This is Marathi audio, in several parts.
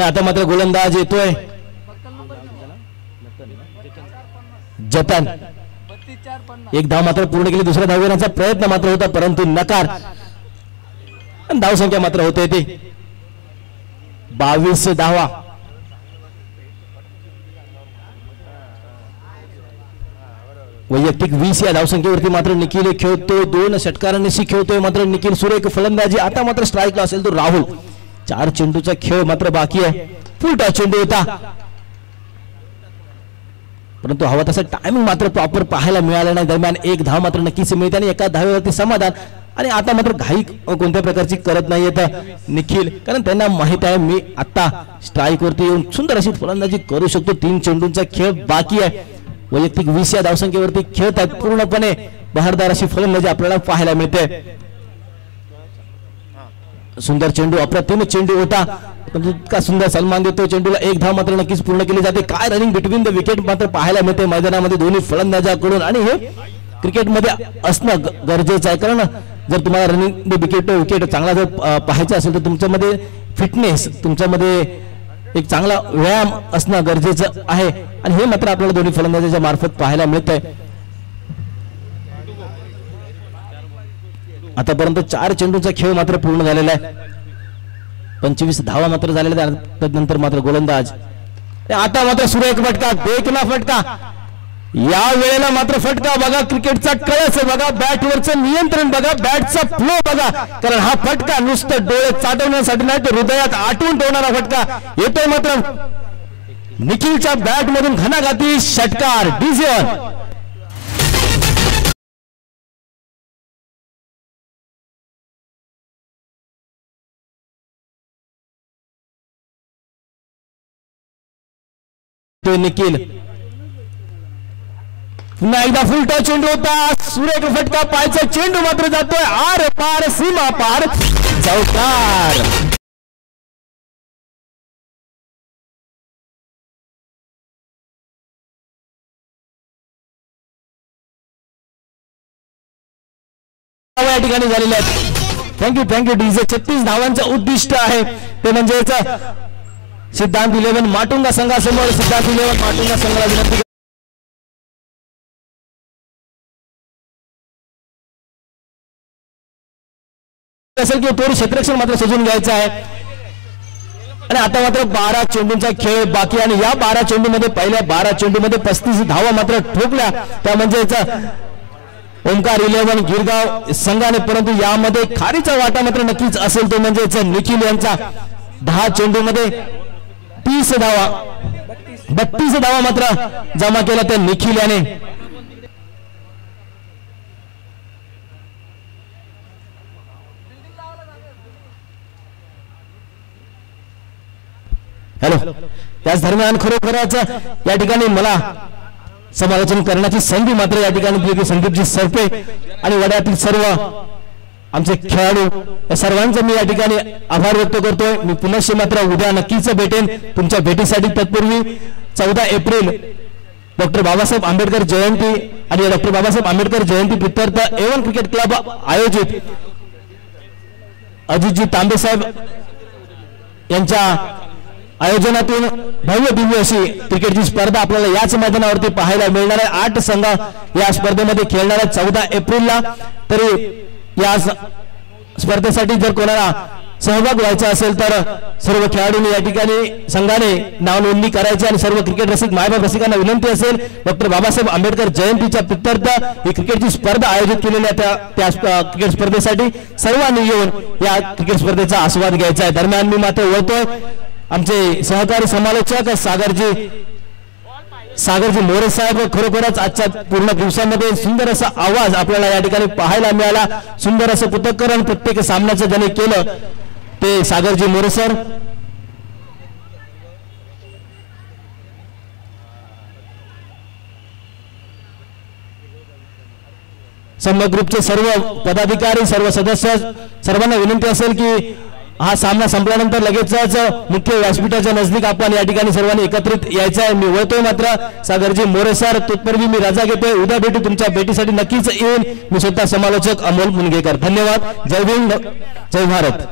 आता मात्र गोलंदाज येतोय जतन. एक धाव मात्र पूर्ण केली. दुसऱ्या धाव घेण्याचा प्रयत्न मात्र होता परंतु नकार. धाव संख्या मात्र होते ती 22 धावा. वैयक्तिक 20 या धावसंख्येवरती मात्र निखिल खेळतोय. 2 षटकारांशी खेळतोय मात्र निखिल. सुरेख फलंदाजी. आता मात्र स्ट्राईकला असेल तो राहुल. 4 चेंडूचा खेळ मात्र बाकी आहे. फुल टॉस चेंडू होता परंतु हवा तसा टायमिंग मात्र प्रॉपर पाहायला मिळाला नाही. दरम्यान 1 धाव मात्र नक्कीच मिळते आणि एका धावेवरती समाधान. आणि आता मात्र घाई कोणत्या प्रकारची करत नाहीयेत निखिल, कारण त्यांना माहित आहे मी आता स्ट्राईक वरती येऊन सुंदर अशी फलंदाजी करू शकतो. 3 चेंडूंचा खेळ बाकी आहे. वैयक्तिक 20 या धावसंख्येवरती खेळतात. पूर्णपणे बहारदार अशी फलंदाजी आपल्याला पाहायला मिळते. सुंदर चेंडू, अप्रतिम चेंडू होता. इतका सुंदर सन्मान देतो चेंडूला. 1 धाव मात्र नक्कीच पूर्ण केली जाते. काय रनिंग बिटवीन द विकेट मात्र पाहायला मिळते मैदानामध्ये दोन्ही फलंदाजाकडून. आणि हे क्रिकेटमध्ये असणं गरजेचं आहे, कारण जर तुम्हाला रनिंग द विकेट चांगला जर पाहायचा असेल तर तुमच्यामध्ये फिटनेस, तुमच्यामध्ये एक चांगला व्यायाम असणं गरजेचं आहे. आणि हे मात्र आपल्याला दोन्ही फलंदाजाच्या मार्फत पाहायला मिळतंय. आतापर्यंत 4 चेंडूचा खेळ मात्र पूर्ण झालेला आहे. 25 धावा मात्र झालेल्या. त्यानंतर मात्र गोलंदाज. आता मात्र सुरेख फटका, देखना फटका. या वेळेला मात्र फटका बघा. क्रिकेटचा कळस बघा, बॅटवरचं नियंत्रण बघा, बॅटचा फ्लो बघा. कारण हा फटका नुसतं डोळे चाटवण्यासाठी नाही तर हृदयात आटवून ठेवणारा फटका येतोय. मात्र निखिलच्या बॅट मधून घणाघाती षटकार. डिझिऑन निखिल. पुन्हा एकदा फुल टॉस चेंडू होता. सुरेख फटका. पायचा चेंडू मात्र जातोय आर पार, सीमा पार, चौकार. या ठिकाणी झालेले आहेत. Thank you DJ. 36 धावांचं उद्दिष्ट आहे ते म्हणजेच सिद्धांत 11 माटुंगा संघासमोर. सिद्धांत 11 माटुंगा संघाला विनंती असेल की थोडी क्षेत्ररक्षण मात्र सजून घ्यायचं आहे. आणि आता मात्र 12 चेंडूंचा खेळ बाकी. आणि या 12 चेंडूमध्ये पहिल्या 12 चेंडूमध्ये 35 धावा मात्र ठोकल्या त्या म्हणजेच ओमकार 11 गिरगाव संघाने. परंतु यामध्ये खारीचा वाटा मात्र नक्कीच असेल तो म्हणजेच निखिल यांचा. 10 चेंडूमध्ये 30 धावा, 32 धावा मात्र जमा केला त्या निखिल याने. हॅलो. त्याच दरम्यान खरोखरच या ठिकाणी मला समालोचन करण्याची संधी मात्र या ठिकाणी दिली संदीपजी सरपे आणि वड्यातील सर्व आमचे खेळाडू या सर्वांचे मी या ठिकाणी आभार व्यक्त करतोय. मी पुनश्च मात्र उद्या नक्कीच भेटेन तुमच्या भेटीसाठी. तत्पूर्वी 14 एप्रिल डॉक्टर बाबासाहेब आंबेडकर जयंती आणि डॉक्टर बाबासाहेब आंबेडकर जयंती प्रित्यर्थ A1 क्रिकेट क्लब आयोजित अजितजी तांबे साहेब यांच्या आयोजनातून भव्य दिव्य अशी क्रिकेटची स्पर्धा आपल्याला याच मैदानावरती पाहायला मिळणार आहे. 8 संघ या स्पर्धेमध्ये खेळणार आहेत 14 एप्रिलला. तरी या स्पर्धेसाठी जर कोणाला सहभाग व्हायचा असेल तर सर्व खेळाडूंनी या ठिकाणी संघाने नाव नोंदणी करायची. आणि सर्व क्रिकेट रसिक मायबाप रसिकांना विनंती असेल डॉक्टर बाबासाहेब आंबेडकर जयंतीच्या प्रित्यर्थ ही क्रिकेटची स्पर्धा आयोजित केलेली आहे. त्या क्रिकेट स्पर्धेसाठी सर्वांनी येऊन या क्रिकेट स्पर्धेचा आस्वाद घ्यायचा आहे. दरम्यान मी मात्र वळतोय आमचे सहकारी समालोचक सागरजी मोरे साहेब. खरोखरच आजच्या पूर्ण दिवसामध्ये सुंदर असा आवाज आपल्याला या ठिकाणी पाहायला मिळाला. सुंदर असं पृथक्करण प्रत्येक सामन्याचं ज्याने केलं ते सागरजी मोरे सर. समग्र ग्रुपचे सर्व पदाधिकारी, सर्व सदस्य सर्वांना विनंती असेल की हा सामना संपल्यानंतर लगेचच मुख्य व्यासपीठाच्या नजदीक आपण या ठिकाणी सर्वांनी एकत्रित यायचं आहे. मी वळतोय मात्र सागरजी मोरे सर. तत्पूर्वी मी रजा घेतोय. उद्या भेटू. तुमच्या भेटीसाठी नक्कीच येईन. मी स्वतः समालोचक अमोल मुनगेकर. धन्यवाद. जय भीम, जय भारत.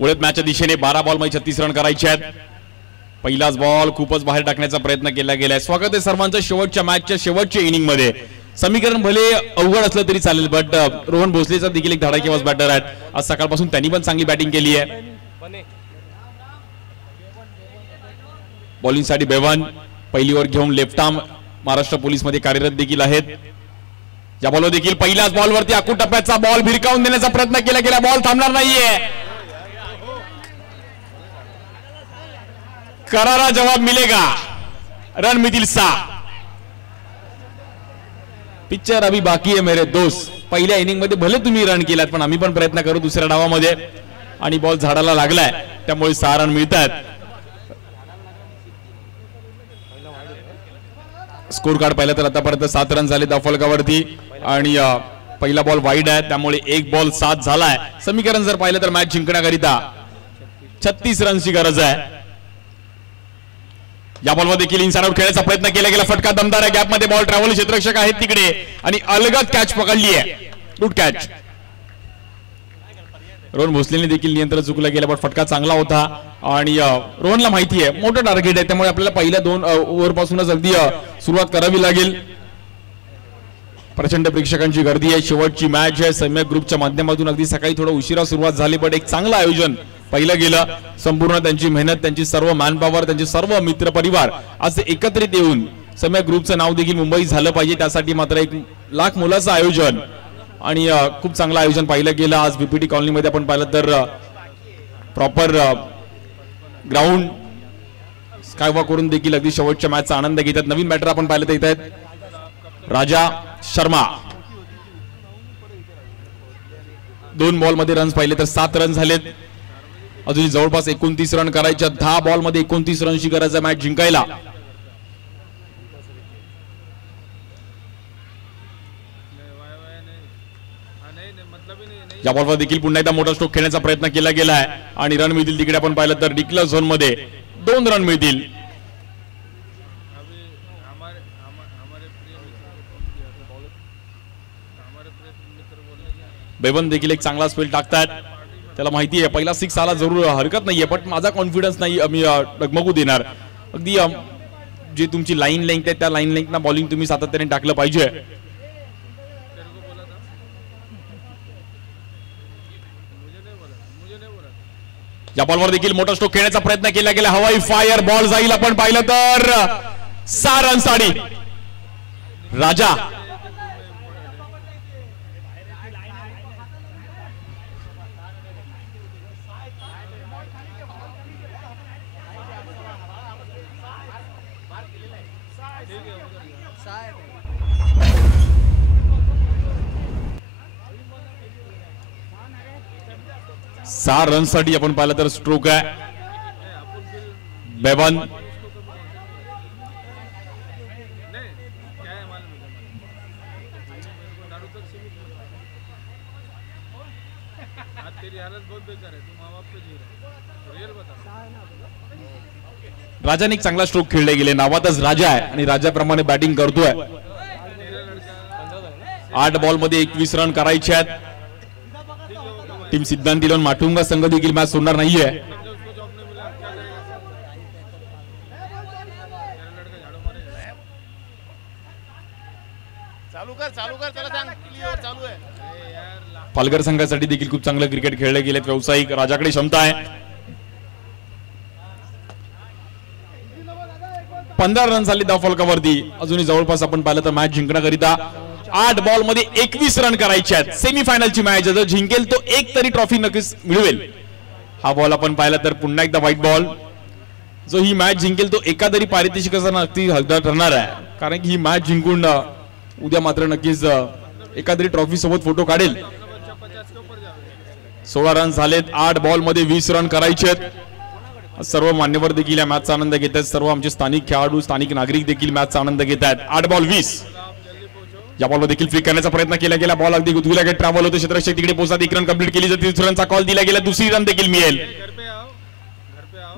उलट मॅचच्या दिशेने 12 बॉल मध्ये 36 रन करायचे आहेत. पहिलाच बॉल खूपच बाहेर टाकण्याचा प्रयत्न केला गेलाय. स्वागत आहे सर्वांचं शेवटच्या मॅचच्या शेवटच्या इनिंग मध्ये. समीकरण भले अवघड असलं तरी चालेल, बट रोहन भोसलेचा देखील एक धडाकेबाज बॅटर आहेत. आज सकाळपासून त्यांनी पण चांगली बॅटिंग केली आहे. बॉलिंगसाठी बेवन पहिली ओव्हर घेऊन लेफ्ट आर्म महाराष्ट्र पोलीस मध्ये कार्यरत देखील आहेत. या बॉलवर देखील पहिल्याच बॉलवरती आखूड टप्प्याचा बॉल भिरकावून देण्याचा प्रयत्न केला गेला. बॉल थांबणार नाहीये. करारा जवाब मिलेगा. रन मितील 6. पिक्चर अभी बाकी है मेरे दोस्त. पहिल्या इनिंग मध्ये भले तुम्ही रन केलात, पण आम्ही पण प्रयत्न करू दुसऱ्या डावामध्ये. आणि बॉल झाडाला लागलाय, त्यामुळे 6 रन मिळतात. स्कोर कार्ड पाहिलं तर आतापर्यंत 7 रन झाले धावफलकावरती आणि पहिला बॉल वाईड आहे, त्यामुळे 1 बॉल 7 झालाय. समीकरण जर पाहिलं तर मॅच जिंकण्याकरिता 36 रनची गरज आहे. या बॉलवर देखील इनसाइड आउट खेळण्याचा प्रयत्न केला गेला. फटका दमदार आहे. गॅप मध्ये बॉल ट्रॅव्हल क्षेत्ररक्षक आहेत तिकडे आणि अलगद कॅच पकडली आहे. Good catch. रोहन भोसलेने देखील नियंत्रण चुकलं गेलं, पण फटका चांगला होता आणि रोहनला माहिती आहे मोठं टार्गेट आहे, त्यामुळे आपल्याला पहिल्या 2 ओव्हर पासूनच अगदी सुरुवात करावी लागेल. प्रचंड प्रेक्षकांची गर्दी आहे. शेवटची मॅच आहे. सम्यक ग्रुपच्या माध्यमातून अगदी सकाळी थोडं उशिरा सुरुवात झाली, पण एक चांगलं आयोजन पहिलं गेलं. संपूर्ण त्यांची मेहनत, त्यांची सर्व मॅनपॉवर, त्यांचे सर्व मित्र परिवार आज एकत्रित येऊन सम्यक ग्रुपचं नाव देखील मुंबईत झालं पाहिजे, त्यासाठी मात्र 1 लाख मुलाचं आयोजन आणि खूप चांगलं आयोजन पाहिलं गेलं. आज बीपीटी कॉलनीमध्ये आपण पाहिलं तर प्रॉपर ग्राउंड स्कायवॉक करून देखील अगदी शेवटच्या मॅचचा आनंद घेतात. नवीन बॅटर आपण पाहिलं तर येत आहेत राजा शर्मा. 2 बॉल मध्ये रन्स पाहिले तर 7 रन झालेत. अजून जवळपास 29 रन करायच्या. 10 बॉल मध्ये 29 रनची गरज आहे मॅच जिंकायला. या बॉलवर देखील पुन्हा एकदा मोठा स्ट्रोक खेळण्याचा प्रयत्न केला गेला आहे आणि रन मिळतील तिकडे आपण पाहिलं तर डिक्लेअर झोन मध्ये 2 रन मिळतील. बेवन देखील एक चांगला स्पेल टाकतात. त्याला माहिती आहे पहिला 6 आला जरूर हरकत नाहीये, पण माझा कॉन्फिडन्स नाही मी डगमगू देणार. अगदी जे तुमची लाईन लेंथ आहे त्या लाईन लेंथना बॉलिंग तुम्ही सातत्याने टाकलं पाहिजे. या बॉलवर देखील मोठा स्ट्रोक खेळण्याचा प्रयत्न केला गेला. हवाई फायर बॉल जाईल. आपण पाहिलं तर 6 रन साठी राजा. सहा रन साठी आपण पाहिलं तर स्ट्रोक आहे. बेवन राजाने एक चांगला स्ट्रोक खेळले गेले. नावातच राजा आहे आणि राजाप्रमाणे बॅटिंग करतोय. 8 बॉल मध्ये 21 रन करायचे आहेत. टीम सिद्धांत लोन माटुंगा संघ देखील मॅच सोडणार नाहीये. पालघर संघासाठी देखील खूप चांगलं क्रिकेट खेळले गेलेत. व्यावसायिक राजाकडे क्षमता आहे. 15 रन झाले धावफलकावरती. अजूनही जवळपास आपण पाहिलं तर मॅच जिंकण्याकरिता 8 बॉल मध्ये 21 रन करायचे आहेत. सेमीफायनलची मॅच जर जिंकेल तो एक तरी ट्रॉफी नक्कीच मिळवेल. हा बॉल आपण पाहिला तर पुन्हा एकदा व्हाईट बॉल. जो ही मॅच जिंकेल तो एका तरी पारितोषिकाचा नक्की हकदार ठरणार आहे, कारण की ही मॅच जिंकून उद्या मात्र नक्कीच एका तरी ट्रॉफी सोबत फोटो काढेल. 16 रन झालेत. 8 बॉल मध्ये 20 रन करायचे आहेत. सर्व मान्यवर देखील या मॅचचा आनंद घेत आहेत. सर्व आमचे स्थानिक खेळाडू स्थानिक नागरिक देखील मॅचचा आनंद घेत आहेत. 8 बॉल 20. या बॉलवर देखील फ्लिक करण्याचा प्रयत्न केला गेला. बॉल अगदी गुदगुल्या ट्रॅव्हल होतो. क्षेत्ररक्षक तिकडे पोहोचतात. 1 रन कंप्लीट केली जाते. 3 रनचा कॉल दिला गेला. 2री रन देखील मिळेल.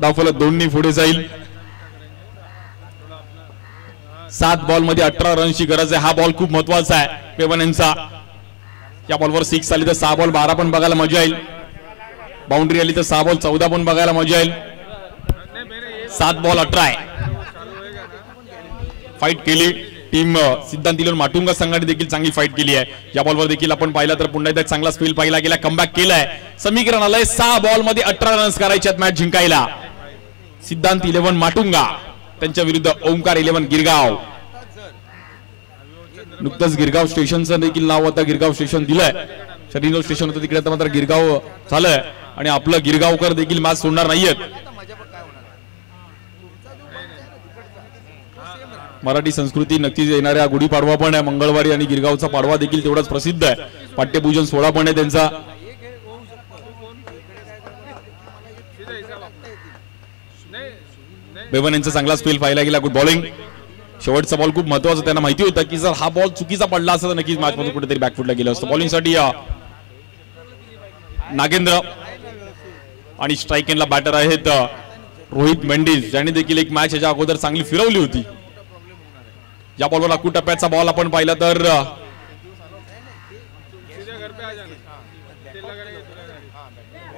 धावफलक 2 पुढे जाईल. 7 बॉल मध्ये 18 रनची गरज आहे. हा बॉल खूप महत्वाचा आहे पेवन यांचा. या बॉलवर 6 आली तर 6 बॉल 12 पण बघायला मजा येईल. बाउंड्री आली तर 6 बॉल 14 पण बघायला मजा येईल. 7 बॉल 18 फाईट केली टीम सिद्धांत इलेवन माटुंगा संघाने देखील चांगली फाईट केली आहे. या बॉलवर देखील आपण पाहिला तर पुन्हा एकदा चांगला स्पेल पाहिला गेला, कमबॅक केलाय. समीकरण आलंय 6 बॉल मध्ये 18 रन्स करायचे आहेत मॅच जिंकायला. सिद्धांत इलेवन माटुंगा त्यांच्या विरुद्ध ओमकार इलेवन गिरगाव. नुकतंच गिरगाव स्टेशनचं देखील नाव आता गिरगाव स्टेशन दिलंय. शरीनो स्टेशन होतं तिकडे, आता मात्र गिरगाव झालंय आणि आपलं गिरगावकर देखील मॅच सोडणार नाहीयेत. मराठी संस्कृती नक्कीच येणाऱ्या गुढीपाडवा पण आहे मंगळवारी आणि गिरगावचा पाडवा देखील तेवढाच प्रसिद्ध आहे. पाठ्यपूजन सोहळा पण आहे त्यांचा. बेवन यांचा चांगला स्पेल पाहिला गेला, गुड बॉलिंग. शेवटचा बॉल खूप महत्वाचा, त्यांना माहिती होतं की जर हा बॉल चुकीचा पडला असता तर नक्कीच मॅच मध्ये कुठेतरी बॅकफुटला गेलं असतं. बॉलिंगसाठी नागेंद्र आणि स्ट्राईक एंडला बॅटर आहेत रोहित मेंडिस, ज्यांनी देखील एक मॅच याच्या अगोदर चांगली फिरवली होती. या बॉलवर अकू टप्प्याचा बॉल आपण पाहिला तर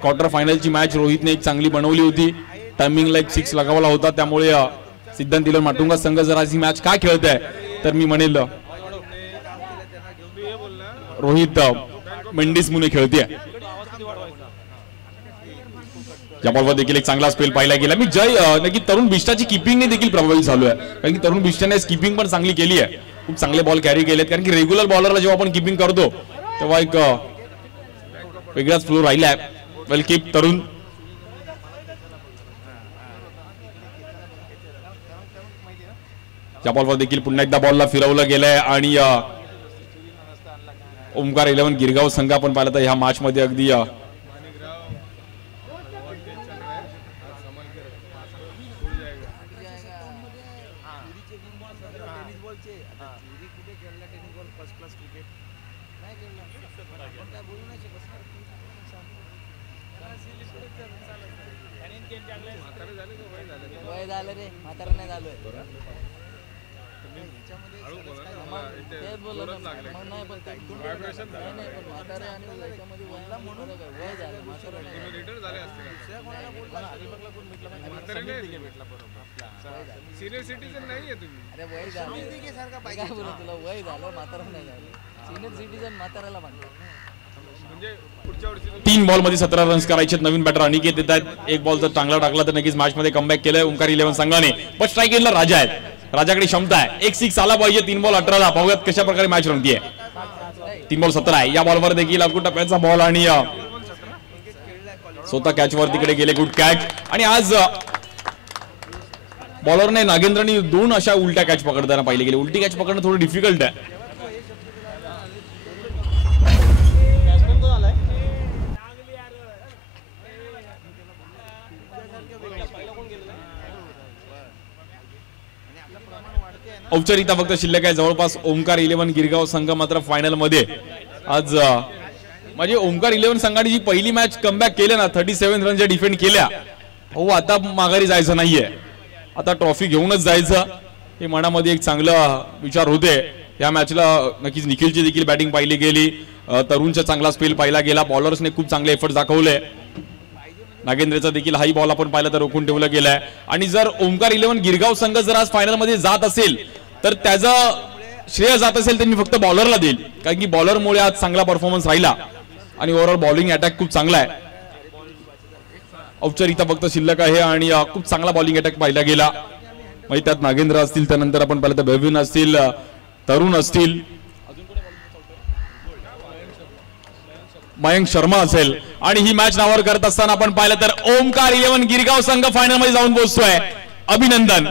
क्वार्टर फायनलची मॅच रोहितने एक चांगली बनवली होती. टायमिंगला एक 6 लगावला होता, त्यामुळे सिद्धांत इलेवन माटुंगा संघ जर आज ही मॅच का खेळत आहे तर मी म्हणेल रोहित मेंडिस मुने खेळते. या बॉलवर देखील एक चांगला स्पेल पाहिला गेला. मी नक्की तरुण बिष्टाची किपिंगने देखील प्रभावित झालो आहे, कारण की तरुण बिष्टाने किपिंग पण चांगली केली आहे. खूप चांगले बॉल कॅरी केलेत, कारण की रेग्युलर बॉलरला जेव्हा आपण किपिंग करतो तेव्हा एक वेगळाच फ्लो राहिला आहे. वेल कीप तरुण. या बॉलवर देखील पुन्हा एकदा बॉलला फिरवलं गेलंय आणि ओमकार इलेवन गिरगाव संघ आपण पाहिलं तर ह्या मॅच मध्ये अगदी सिनियर सिटीजन नाहीये तुम्ही. अरे वय झालं काय बोलू तुला, वय झालं म्हातारा नाही झालं. सिनियर सिटीजन म्हाताऱ्याला म्हणतात. म्हणजे पुढच्या वर्षी 3 बॉल मध्ये 17 रन्स करायचे. नवीन बॅटर अनिकेत येत आहेत. एक बॉल जर चांगला टाकला तर नक्कीच मॅच मध्ये कमबॅक केलंय ओमकार इलेवन संघाने. पण स्ट्राईक एंडला राजा आहेत, राजाकडे क्षमता आहे. एक 6 आला पाहिजे. 3 बॉल 18. पाहूयात कशा प्रकारे मॅच रंगतीये. 3 बॉल 17 आहे. या बॉलवर देखील अकू टप्प्याचा बॉल आणि स्वतः कॅचवर तिकडे गेले, गुड कॅच. आणि आज बॉलरने नागेंद्रनी 2 अशा उलट्या कॅच पकडताना पाहिले गेले. उलटी कॅच पकडणं थोडं डिफिकल्ट आहे. औपचारिकता फक्त शिल्लक आहे. जवळपास ओमकार इलेवन गिरगाव संघ मात्र फायनल मध्ये आज म्हणजे ओमकार इलेवन संघाने जी पहिली मॅच कमबॅक केले ना, 37 रन ज्या डिफेंड केल्या, हो आता माघारी जायचं नाहीये, आता ट्रॉफी घेऊनच जायचं हे मनामध्ये एक चांगला विचार होते. या मॅचला नक्कीच निखिलची देखील बॅटिंग पाहिली गेली, तरुणचा चांगला स्पेल पाहिला गेला, बॉलर्सने खूप चांगले एफर्ट दाखवले. नागेंद्रचा देखील हाही बॉल आपण पाहिला तर रोखून ठेवलं गेलाय. आणि जर ओमकार इलेवन गिरगाव संघ जर आज फायनल मध्ये जात असेल तर त्याचा श्रेय जात असेल तर मी फक्त बॉलरला देईल, कारण की बॉलरमुळे आज चांगला परफॉर्मन्स राहिला आणि ओव्हरऑल बॉलिंग अटॅक खूप चांगला आहे. औपचारिकता फक्त शिल्लक आहे आणि खूप चांगला बॉलिंग अटॅक पाहिला गेला. म्हणजे त्यात नागेंद्र असतील, त्यानंतर आपण पाहिलं तर बेविन असतील, तरुण असतील, मयंक शर्मा असेल. आणि ही मॅच नावावर करत असताना आपण पाहिलं तर ओमकार इलेवन गिरगाव संघ फायनल मध्ये जाऊन पोहोचतोय. अभिनंदन.